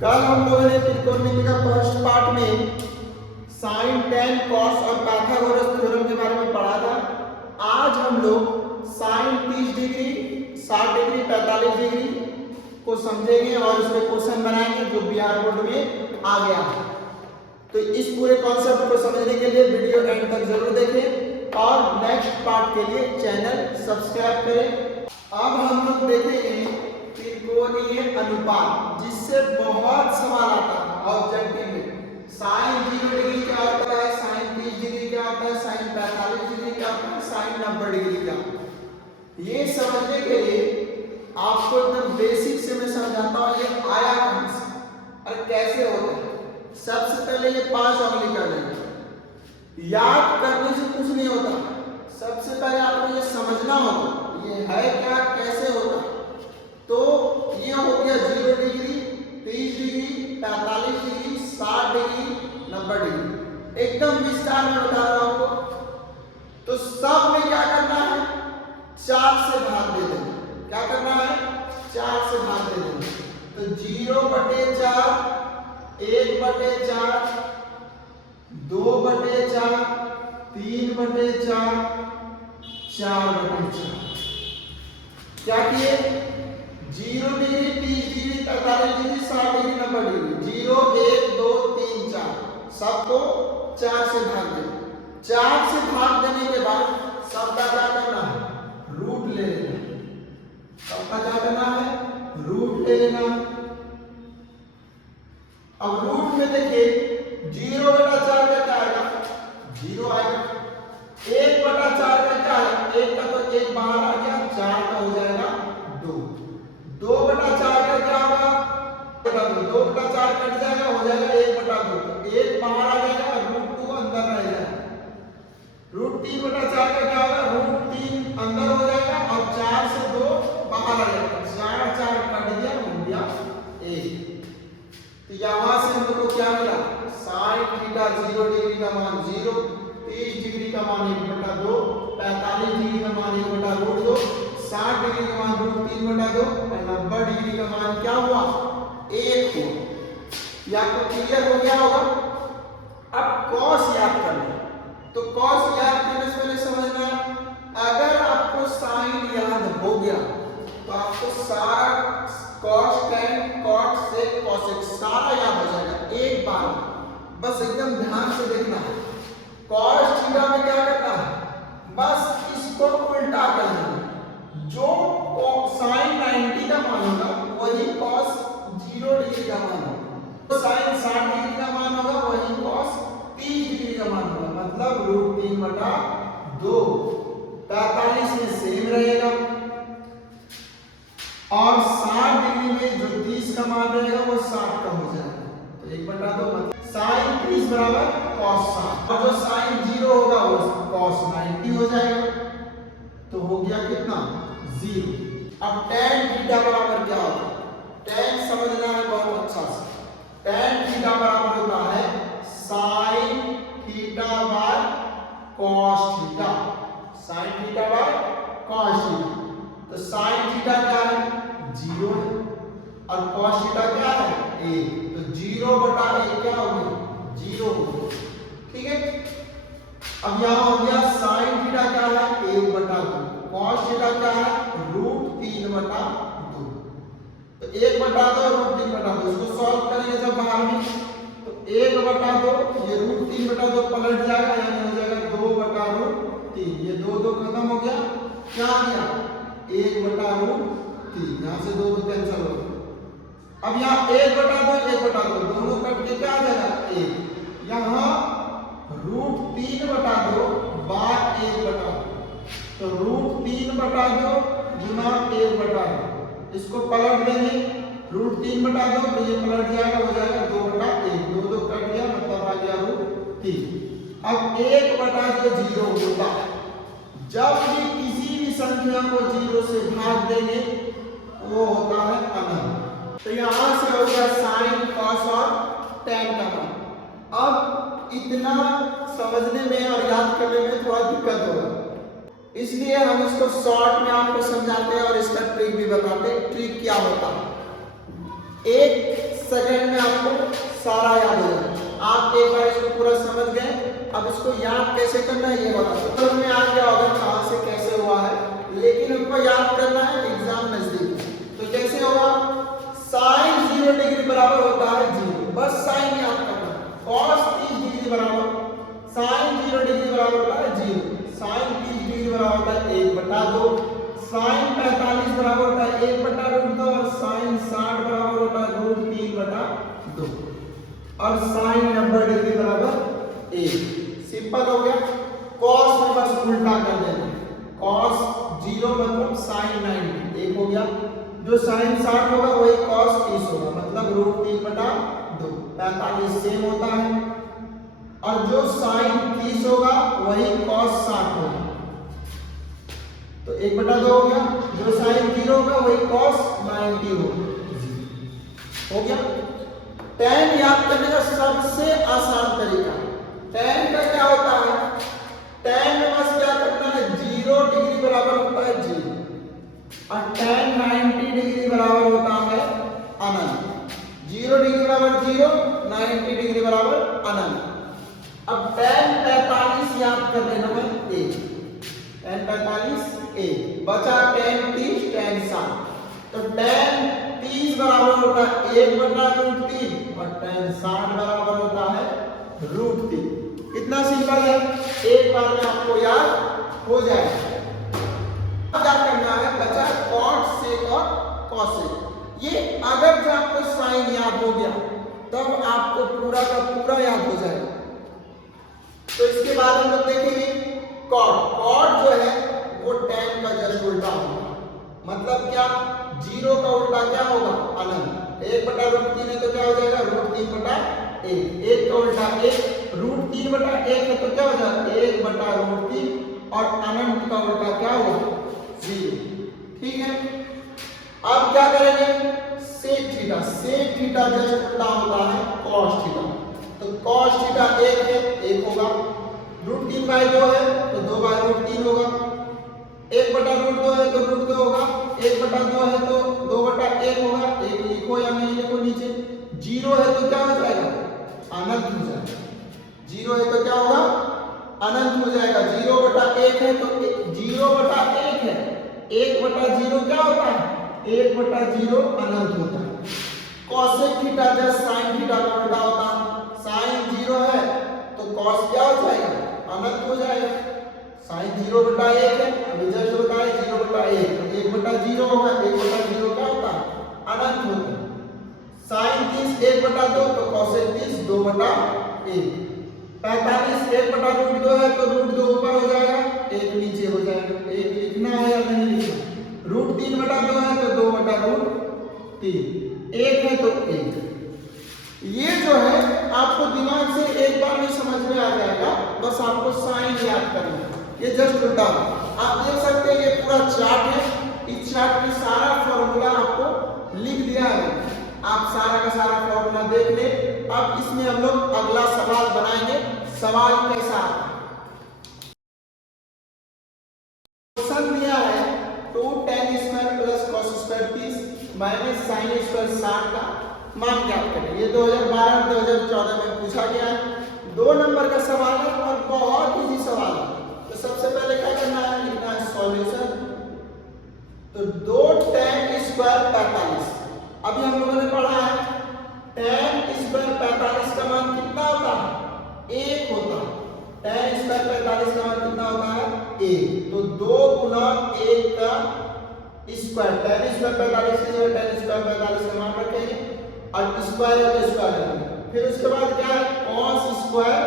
कल हम लोगों ने त्रिकोणमिति का फर्स्ट पार्ट में साइन टेन कॉस और पाइथागोरस थ्योरम के बारे में पढ़ा था। आज हम लोग साइन 30 डिग्री 60 डिग्री 45 डिग्री को समझेंगे और उसमें क्वेश्चन बनाएंगे जो बिहार बोर्ड में आ गया है। तो इस पूरे कॉन्सेप्ट को समझने के लिए वीडियो एंड तक जरूर देखें और नेक्स्ट पार्ट के लिए चैनल सब्सक्राइब करें। अब हम लोग देखेंगे त्रिकोणीय अनुपात, जिससे बहुत सवाल आता है ऑब्जेक्टिव में। साइन 0 डिग्री क्या होता है, साइन 30 डिग्री क्या होता है, साइन 45 डिग्री क्या होता है, साइन 90 डिग्री क्या होता है। ये समझने के लिए आपको एकदम बेसिक से मैं समझाता हूँ ये आया कहां से और कैसे होता है। सबसे पहले ये 5 उंगली कर लेंगे। याद करने से कुछ नहीं होता, सबसे पहले आपको ये समझना होगा ये है क्या, कैसे होता है। तो ये हो गया 0 degree 30 degree 45 degree 60 degree 90 degree, एकदम विस्तार में बता रहा हूं आपको। तो सब में क्या करना है, 4 से भाग दे देना। क्या करना है, 4 से भाग दे देना। तो 0/4 1/4 2/4 3/4 4/4। क्या किए, 0 degree 30 degree 45 degree 60 degree 90 degree, 0 1 2 3 4 सबको 4 से भाग देना। 4 से भाग देने के बाद सबका क्या करना है, रूट ले लेना। सबका क्या करना है, रूट ले लेना। अब रूट में देखिए 0/4 का क्या आएगा, 0 आएगा। 1/4 का क्या है, 1 का तो 1 बाहर आ गया, 4 का हो जाएगा 2। 2/4 का क्या होगा, 2/4 कट जाएगा, हो जाएगा 1/2। 1 बाहर आ जाएगा, √2 अंदर रह जाएगा। √3/4 का क्या होगा, √3 अंदर हो जाएगा और 4 से 2 बाहर आ जाएगा। 4 कट गया, हो गया 1। तो यहां से हमको क्या मिला, साइन थीटा 0 डिग्री का मान 0, 30 डिग्री का मान 1/2, 45 डिग्री का मान 1/2, 60 डिग्री का मान √3/2 और 90 डिग्री का मान क्या हुआ, 1 हुआ। या तो क्लियर हो गया होगा। अब कॉस याद करना, तो कॉस याद करने से पहले समझना, अगर आपको साइन याद हो गया तो आपको सारा cos tan cot sec cosec सारा याद हो जाएगा एक बार। बस एकदम ध्यान से देखना है। कॉस थीटा में क्या करना है, बस इसको उल्टा कर देना। जो साइन 90 का मान होगा वही कॉस 0 डिग्री का मान होगा, तो साइन 60 डिग्री का मान होगा वही कॉस 30 डिग्री का मान होगा। मतलब √3/2। 45 में सेम रहेगा और 60 डिग्री में जो 30 का मान रहेगा वो 60 का हो जाएगा। तो 1/2 मतलब साइन 30 बराबर कॉस 60 और जो साइन 0 होगा वो कॉस 90 हो जाएगा। तो हो गया कितना, 0। अब tan थीटा बराबर क्या होता है, tan समझना है बहुत अच्छा से। tan थीटा बराबर होता है sine theta by cos theta. Sine theta by cos theta. तो साइन थीटा क्या है, 0 है और कॉस थीटा क्या है, 1। तो 0/1 क्या हो गया, 0 हो गया। ठीक है। अब यहां हो गया साइन थीटा क्या है, 1/2, कॉस थीटा क्या है, √3/2। तो 1/2 √3/2 इसको सॉल्व करेंगे जब बाहर में, तो 1/2 ये √3/2 पलट जाएगा, यानी हो जाएगा 2/√3। ये 2 खत्म हो गया, क्या आ गया 1/√3। यहां से 2 कैंसिल हो गया। अब यहाँ 1/2 दोनों कट के क्या आ जाएगा, 1। यहाँ √3/2 बार 1/2, तो √3/2 गुना 1/2। इसको पलट देंगे, √3/2 तो ये पलट जाएगा, हो जाएगा 2/1। 2 कट गया, मतलब आ गया √3। अब 1/2 0 होता है। जब भी किसी भी संख्या को 0 से भाग देंगे वो होता है अनंत। तो यहां से हो गया साइन कॉस और tan का मान। अब इतना समझने में और याद करने में थोड़ा दिक्कत होगा, इसलिए हम इसको शॉर्ट में आपको समझाते हैं और इसका ट्रिक भी बताते हैं। ट्रिक क्या होता है, एक सेकंड में आपको सारा याद हो जाएगा। आप एक बार इसको पूरा समझ गए, अब इसको याद कैसे करना है ये बता दो। में आ गया होगा कहां से कैसे हुआ है, लेकिन हमको याद करना है, एग्जाम नजदीक है। तो कैसे होगा, साइन 0 डिग्री बराबर होता है 0, बस साइन याद करना। cos 30 डिग्री बराबर साइन 0 डिग्री बराबर होता है 0, साइन 30 डिग्री बराबर होता है 1/2, साइन 45 बराबर होता है 1/√2 और साइन 60 बराबर होता है √3/2 और साइन 90 डिग्री बराबर 1। सिंपल हो गया। cos में बस उल्टा कर देना, cos 0 मतलब साइन 90 1 हो गया, जो साइन 60 होगा वही cos 30 होगा, मतलब √3/2। 45 सेम होता है, और जो साइन 30 होगा वही cos 60 होगा, तो 1/2 हो गया। जो साइन 0 होगा वही cos 90 होगा। हो गया। tan याद करने का सबसे आसान तरीका, tan का क्या होता है, tan में बस क्या करना है, 0 डिग्री बराबर होता है 0 और tan 90 डिग्री बराबर होता है अनंत। 0 डिग्री बराबर 0, 90 डिग्री बराबर अनंत। अब tan 45 याद कर लेना है 1, tan 45 1 बचा tan 30 tan 60, तो tan 30 बराबर होता है 1/√3 और tan 60 बराबर होता है √3। कितना सिंपल है, एक बार में आपको याद हो जाएगा। अब क्या करना है, बचा cot sec और cosec। ये अगर जो आपको साइन याद हो गया तब आपको पूरा का पूरा याद हो जाएगा। तो इसके बाद हम लोग देखेंगे cot जो है वो tan का जस्ट उल्टा होगा, मतलब क्या, 0 का उल्टा क्या होगा, अनंत। 1/√3 है तो क्या हो जाएगा, √3/1। 1 का उल्टा 1, √3/1 है तो क्या हो जाएगा 1/√3 और अनंत का उल्टा क्या होगा 0। ठीक है। अब क्या करेंगे, sec theta, sec theta just उल्टा होता है cos थीटा, तो cos थीटा 1 है 1 होगा, √3/2 है तो 2/√3 होगा, 1/√2 है तो √2 होगा, 1/2 है तो 2/1 होगा, 1 लिखो या नहीं लिखो नीचे। 0 है तो क्या हो जाएगा, अनंत हो जाएगा। 0 है तो क्या होगा, अनंत हो जाएगा। 0/1 है तो 0/1 है, 1/0 क्या होता है, 1/0 अनंत होता है। cosec theta just sin theta का उल्टा होता है, sin 0 है तो cos क्या हो जाएगा, अनंत हो जाएगा। sin 0/1 है, अभी जस्ट होता है 0/1 तो 1/0 होगा, 1/0 क्या होता है, अनंत होता है। sin 30 1/2 तो cosec 30 2/1। 45 1/√2 है तो √2 ऊपर हो जाएगा, 1 नीचे हो जाएगा। 1 लिखना है या नहीं लिखना, √3/2 है तो 2/√3, 1 है तो 1। ये जो है आपको दिमाग से एक बार में समझ में आ जाएगा, बस आपको साइन याद करना है। ये जस्ट उल्टा, आप देख सकते हैं ये पूरा चार्ट है, इस चार्ट में सारा फॉर्मूला आपको लिख दिया है, आप सारा का सारा फॉर्मूला देख ले। अब इसमें हम लोग अगला सवाल बनाएंगे। सवाल कैसा क्वेश्चन दिया है, 2 tan square plus cos square 30 minus sin square 60 का मान ज्ञात करें। ये 2012-2014 में पूछा गया है, 2 नंबर का सवाल है और बहुत इजी सवाल है। तो सबसे पहले क्या करना है, लिखना है सॉल्यूशन। तो 2 tan स्क्वायर 45, अभी हम लोगों ने पढ़ा है tan स्क्वायर 45 का मान कितना होता है, 1 होता है। tan स्क्वायर 45 का मान कितना होता है, 1। तो 2 गुना 1 का स्क्वायर, tan स्क्वायर 45 की जगह tan स्क्वायर 45 का मान रखेंगे और स्क्वायर का स्क्वायर। फिर उसके बाद क्या है, cos स्क्वायर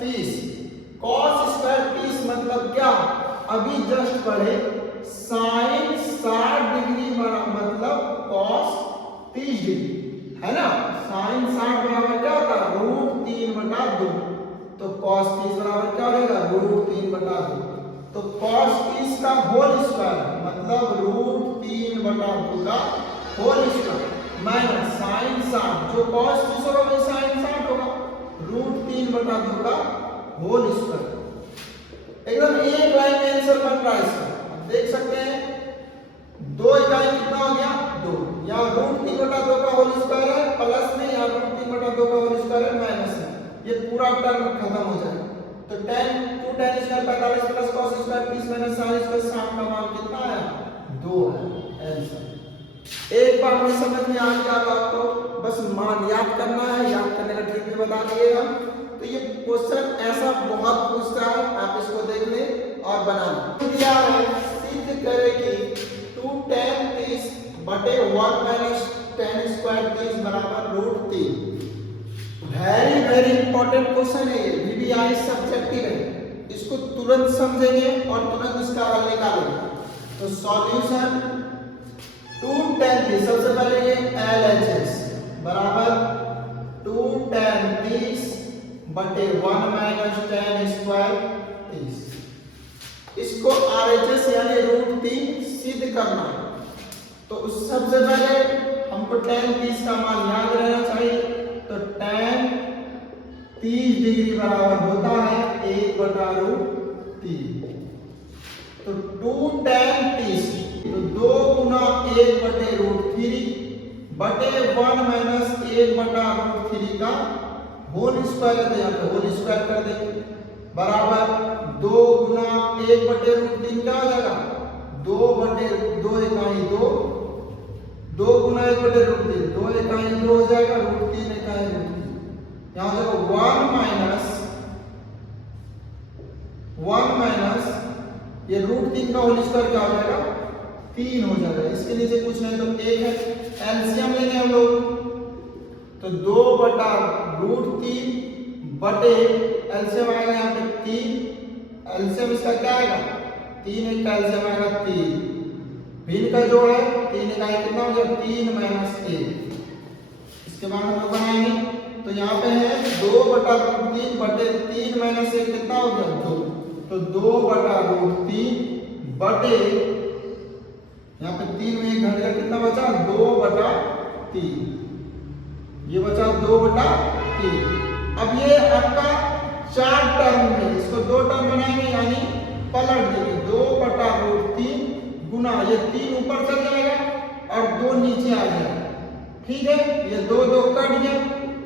30। cos स्क्वायर 30 मतलब क्या, अभी जस्ट पढ़े sin 60 डिग्री मतलब cos 30 डिग्री है ना। sin 60 बराबर क्या होता है, √3/2, तो cos 30 बराबर क्या हो जाएगा, √3/2। तो cos 30 का होल स्क्वायर मतलब √3/2 का होल स्क्वायर माइनस sin 60, जो cos 30 होगा वही sin 60 होगा, √3/2 का होल स्क्वायर। एकदम एक लाइन में आंसर बन रहा है इसका। अब देख सकते हैं 2 इकाई कितना हो गया, 2। यहाँ √3/2 का होल स्क्वायर है प्लस में, यहाँ √3/2 का होल स्क्वायर है माइनस में, ये पूरा टर्म खत्म हो जाएगा। तो tan 2 tan square 45 plus cos square 30 minus sin square 60 का मान कितना आया 2 है आंसर। एक बार में समझ में आ गया आपको, बस मान याद करना है, याद करने का ट्रिक भी बता दिए हम। तो ये क्वेश्चन ऐसा बहुत पूछता है, आप इसको देख लें और बना लें। दिया है सिद्ध करें कि 2 tan 30 बटे 1 माइनस tan स्क्वायर 30 बराबर √3। वेरी वेरी इंपॉर्टेंट क्वेश्चन है ये, VBI सब्जेक्टिव है, इसको तुरंत समझेंगे और तुरंत इसका हल निकालेंगे। तो सॉल्यूशन 2 tan 30, सबसे पहले ये LHS बराबर 2 tan 30 बटे 1 माइनस tan स्क्वायर 30, इसको RHS यानी √3 सिद्ध करना है। तो सबसे पहले हमको tan 30 का मान याद रहना चाहिए। तो tan 30 डिग्री बराबर होता है 1/√3। तो 2 tan 30 तो 2 गुना 1/√3 बटे 1 माइनस 1/√3 का होल स्क्वायर है, यहाँ पे होल स्क्वायर कर देंगे बराबर 2 गुना 1/√3 क्या हो जाएगा 2/2 इकाई 2, 2 गुना 1/√3 2 इकाई 2 हो जाएगा, √3 इकाई √3, यहाँ हो जाएगा 1 माइनस ये √3 का होल स्क्वायर क्या हो जाएगा 3 हो जाएगा। इसके नीचे कुछ नहीं तो 1 है, एलसीएम लेंगे हम लोग। तो 2/√3 बटे एलसीएम आएगा यहाँ पे 3, एलसीएम इसका क्या आएगा 3, एक का एलसीएम आएगा 3, भिन्न का जो है 3 इकाई कितना हो जाएगा 3 माइनस 1। इसके बाद हम लोग बनाएंगे तो यहाँ पे है 2/√3 बटे 3 माइनस 1 कितना हो गया 2, तो 2/√3 बटे यहाँ पे 3 में 1 घट गया, कितना बचा 2/3, ये बचा 2/3। अब ये आपका 4 टर्म में, इसको 2 टर्म बनाएंगे यानी पलट देंगे 2/√3 गुना ये 3 ऊपर चल जाएगा और 2 नीचे आ जाएगा, ठीक है। ये 2 2 कट गया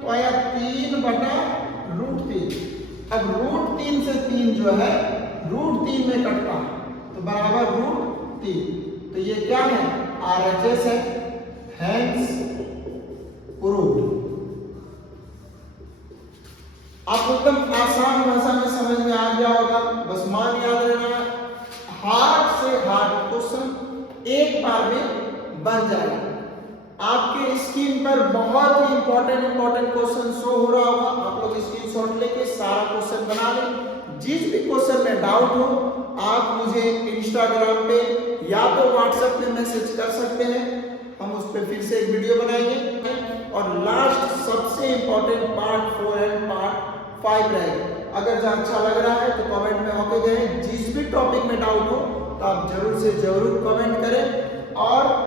तो आया 3/√3। अब √3 से 3 जो है √3 में कटता है तो बराबर √3। तो ये क्या है RHS है, हेंस प्रूव्ड। आप एकदम आसान भाषा में समझ में आ गया होगा, बस मान याद रहना, हार्ड से हार्ड क्वेश्चन एक बार में बन जाएगा। आपके स्क्रीन पर बहुत ही इंपॉर्टेंट क्वेश्चन शो हो रहा होगा, आप लोग स्क्रीनशॉट लेके सारा क्वेश्चन बना लें। जिस भी क्वेश्चन में डाउट हो आप मुझे इंस्टाग्राम पे या तो व्हाट्सएप पे मैसेज कर सकते हैं, हम उस पर फिर से एक वीडियो बनाएंगे। और लास्ट सबसे इंपॉर्टेंट पार्ट 4 एंड पार्ट 5 रहेगा। अगर जो अच्छा लग रहा है तो कमेंट में होके गए, जिस भी टॉपिक में डाउट हो तो आप जरूर से जरूर कमेंट करें। और